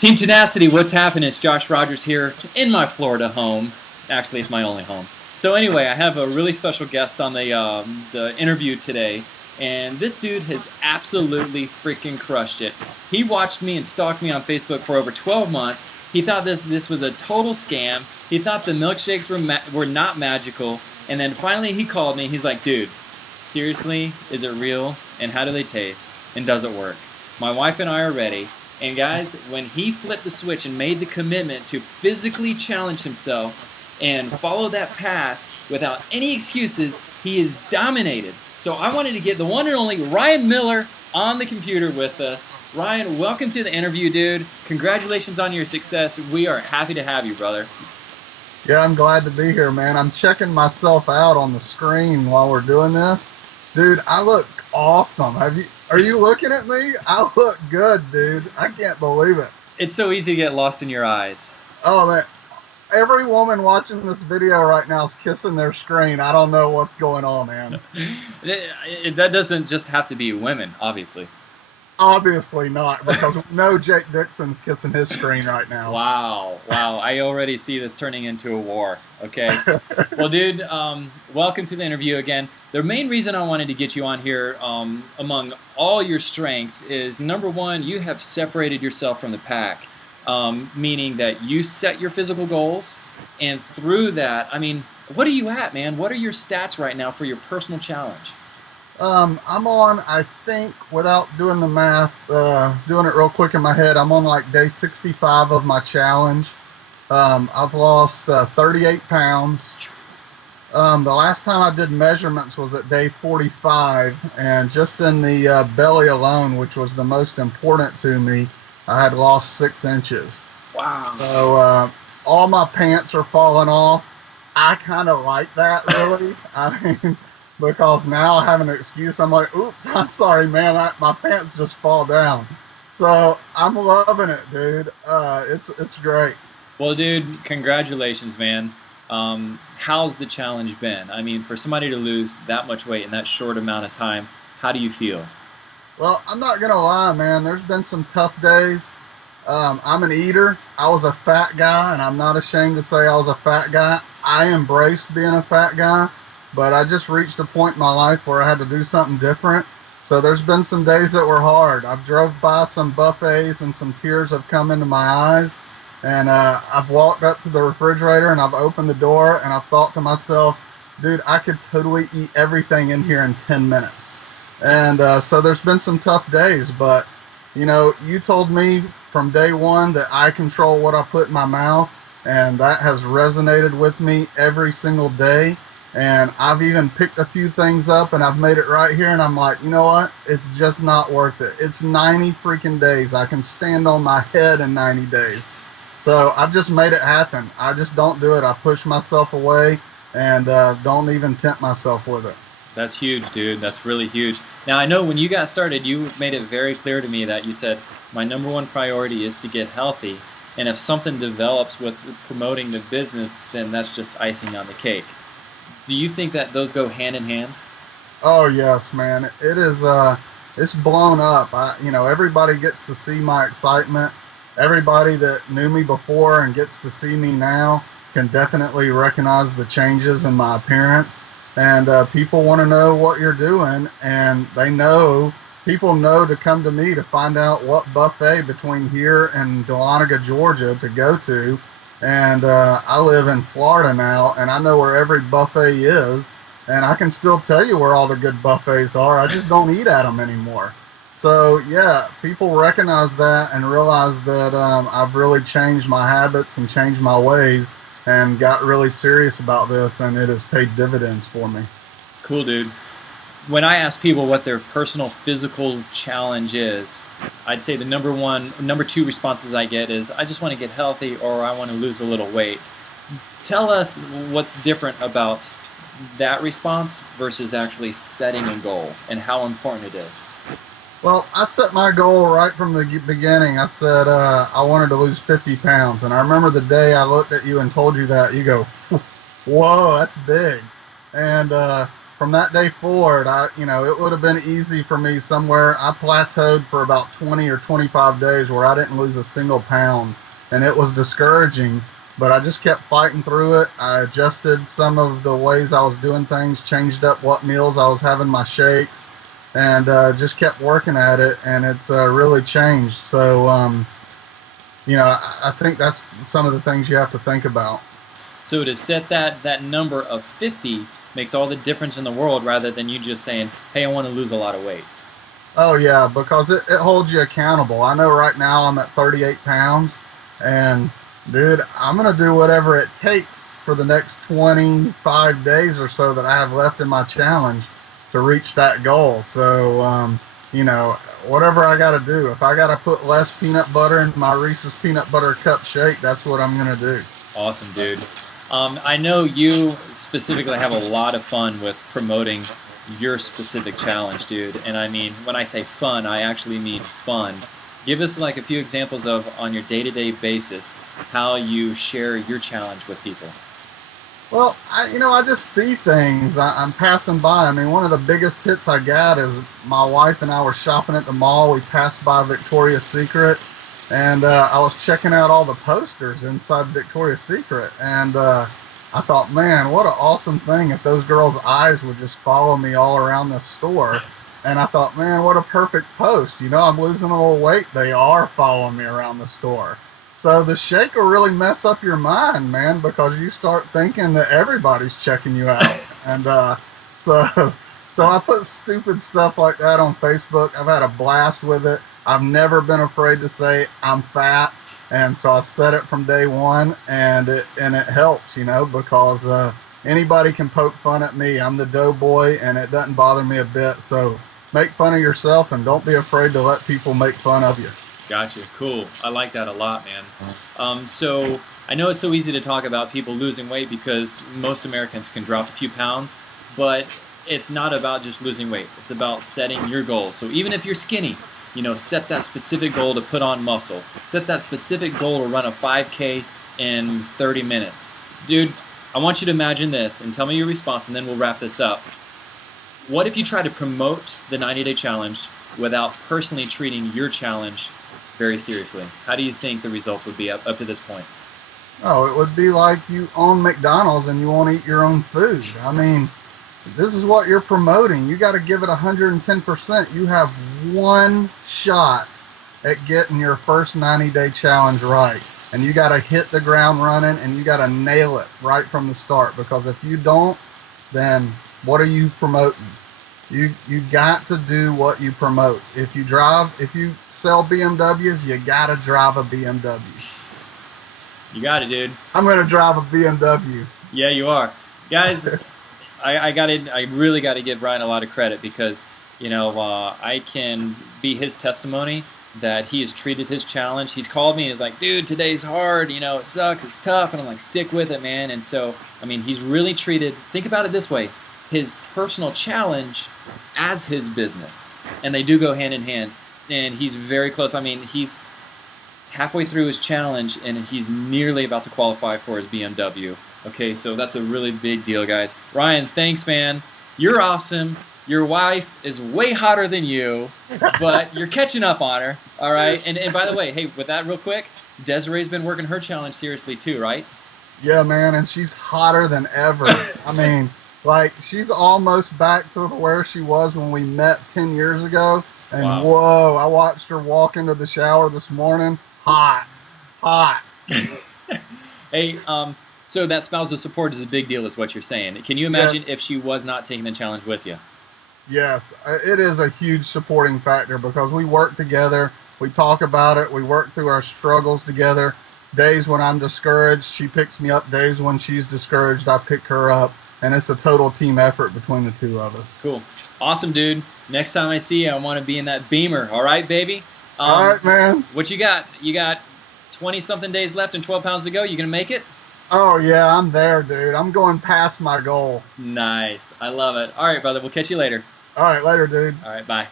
Team Tenacity, what's happening? It's Josh Rogers here in my Florida home. Actually, it's my only home. So anyway, I have a really special guest on the interview today, and this dude has absolutely freaking crushed it. He watched me and stalked me on Facebook for over 12 months. He thought this was a total scam. He thought the milkshakes were not magical, and then finally he called me. He's like, dude, seriously, is it real? And how do they taste? And does it work? My wife and I are ready. And guys, when he flipped the switch and made the commitment to physically challenge himself and follow that path without any excuses, he is dominated. So I wanted to get the one and only Ryan Miller on the computer with us. Ryan, welcome to the interview, dude. Congratulations on your success. We are happy to have you, brother. Yeah, I'm glad to be here, man. I'm checking myself out on the screen while we're doing this. Dude, I look awesome. Are you looking at me? I look good, dude. I can't believe it. It's so easy to get lost in your eyes. Oh, man. Every woman watching this video right now is kissing their screen. I don't know what's going on, man. That doesn't just have to be women, obviously. Obviously not, because we know Jake Dixon's kissing his screen right now. Wow. I already see this turning into a war, okay? Well, dude, welcome to the interview again. The main reason I wanted to get you on here, among all your strengths, is number one, you have separated yourself from the pack, meaning that you set your physical goals, and through that, I mean, what are you at, man? What are your stats right now for your personal challenge? I'm on, I think, without doing the math, doing it real quick in my head, I'm on like day 65 of my challenge. I've lost 38 pounds. The last time I did measurements was at day 45, and just in the belly alone, which was the most important to me, I had lost 6 inches. Wow. So all my pants are falling off. I kind of like that, really. I mean, because now I have an excuse. I'm like, oops, I'm sorry, man. My pants just fall down. So I'm loving it, dude. It's great. Well, dude, congratulations, man. How's the challenge been? I mean, for somebody to lose that much weight in that short amount of time, how do you feel? Well, I'm not going to lie, man. There's been some tough days. I'm an eater. I was a fat guy, and I'm not ashamed to say I was a fat guy. I embraced being a fat guy. But I just reached a point in my life where I had to do something different. So there's been some days that were hard. I've drove by some buffets and some tears have come into my eyes. And I've walked up to the refrigerator and I've opened the door and I've thought to myself, dude, I could totally eat everything in here in 10 minutes. And so there's been some tough days. But, you know, you told me from day one that I control what I put in my mouth. And that has resonated with me every single day. And I've even picked a few things up and I've made it right here and I'm like, you know what? It's just not worth it. It's 90 freaking days. I can stand on my head in 90 days. So I've just made it happen. I just don't do it. I push myself away and don't even tempt myself with it. That's huge, dude. That's really huge. Now, I know when you got started, you made it very clear to me that you said, my number one priority is to get healthy. And if something develops with promoting the business, then that's just icing on the cake. Do you think that those go hand in hand? Oh yes, man. It is. It's blown up. Everybody gets to see my excitement. Everybody that knew me before and gets to see me now can definitely recognize the changes in my appearance. And people want to know what you're doing, and people know to come to me to find out what buffet between here and Dahlonega, Georgia, to go to. And I live in Florida now, and I know where every buffet is, and I can still tell you where all the good buffets are. I just don't eat at them anymore. So, yeah, people recognize that and realize that I've really changed my habits and changed my ways and got really serious about this, and it has paid dividends for me. Cool, dude. When I ask people what their personal physical challenge is, I'd say the number two responses I get is, I just want to get healthy or I want to lose a little weight. Tell us what's different about that response versus actually setting a goal and how important it is. Well, I set my goal right from the beginning. I said I wanted to lose 50 pounds. And I remember the day I looked at you and told you that, you go, whoa, that's big. And from that day forward, it would have been easy for me somewhere. I plateaued for about 20 or 25 days where I didn't lose a single pound, and it was discouraging, but I just kept fighting through it. I adjusted some of the ways I was doing things, changed up what meals I was having my shakes, and just kept working at it, and it's really changed. So, I think that's some of the things you have to think about. So to set that number of 50 makes all the difference in the world, rather than you just saying, hey, I want to lose a lot of weight. Oh, yeah, because it holds you accountable. I know right now I'm at 38 pounds, and, dude, I'm going to do whatever it takes for the next 25 days or so that I have left in my challenge to reach that goal. So, whatever I got to do. If I got to put less peanut butter in my Reese's Peanut Butter Cup shake, that's what I'm going to do. Awesome, dude. I know you specifically have a lot of fun with promoting your specific challenge, dude. And I mean, when I say fun, I actually mean fun. Give us like a few examples of, on your day-to-day basis, how you share your challenge with people. Well, I just see things. I'm passing by. I mean, one of the biggest hits I got is my wife and I were shopping at the mall. We passed by Victoria's Secret, and I was checking out all the posters inside Victoria's Secret, and I thought, man, what an awesome thing if those girls' eyes would just follow me all around the store. And I thought, man, what a perfect post. I'm losing a little weight. They are following me around the store. So the shake will really mess up your mind, man, because you start thinking that everybody's checking you out. And so I put stupid stuff like that on Facebook. I've had a blast with it. I've never been afraid to say I'm fat, and so I said it from day one, and it helps, because anybody can poke fun at me. I'm the doughboy, and it doesn't bother me a bit. So make fun of yourself, and don't be afraid to let people make fun of you. Gotcha. Cool. I like that a lot, man. So I know it's so easy to talk about people losing weight because most Americans can drop a few pounds, but it's not about just losing weight. It's about setting your goals. So even if you're skinny, set that specific goal to put on muscle. Set that specific goal to run a 5K in 30 minutes. Dude, I want you to imagine this and tell me your response, and then we'll wrap this up. What if you try to promote the 90-day challenge without personally treating your challenge very seriously? How do you think the results would be up to this point? Oh, it would be like you own McDonald's and you won't eat your own food. I mean, this is what you're promoting. You got to give it 110%. You have one shot at getting your first 90-day challenge right. And you got to hit the ground running, and you got to nail it right from the start. Because if you don't, then what are you promoting? You got to do what you promote. If you sell BMWs, you got to drive a BMW. You got it, dude. I'm going to drive a BMW. Yeah, you are. Guys, I really got to give Ryan a lot of credit because, I can be his testimony that he has treated his challenge. He's called me and he's like, dude, today's hard, it sucks, it's tough. And I'm like, stick with it, man. And so, he's really treated, think about it this way, his personal challenge as his business. And they do go hand in hand. And he's very close. He's halfway through his challenge and he's nearly about to qualify for his BMW. Okay, so that's a really big deal, guys. Ryan, thanks, man. You're awesome. Your wife is way hotter than you, but you're catching up on her, all right? And by the way, hey, with that real quick, Desiree's been working her challenge seriously too, right? Yeah, man, and she's hotter than ever. She's almost back to where she was when we met 10 years ago. And wow. Whoa, I watched her walk into the shower this morning. Hot. Hey, so that spousal support is a big deal is what you're saying. Can you imagine if she was not taking the challenge with you? Yes, it is a huge supporting factor because we work together. We talk about it. We work through our struggles together. Days when I'm discouraged, she picks me up. Days when she's discouraged, I pick her up. And it's a total team effort between the two of us. Cool. Awesome, dude. Next time I see you, I want to be in that Beamer. All right, baby? All right, man. What you got? You got 20-something days left and 12 pounds to go. You going to make it? Oh, yeah, I'm there, dude. I'm going past my goal. Nice. I love it. All right, brother. We'll catch you later. All right, later, dude. All right, bye.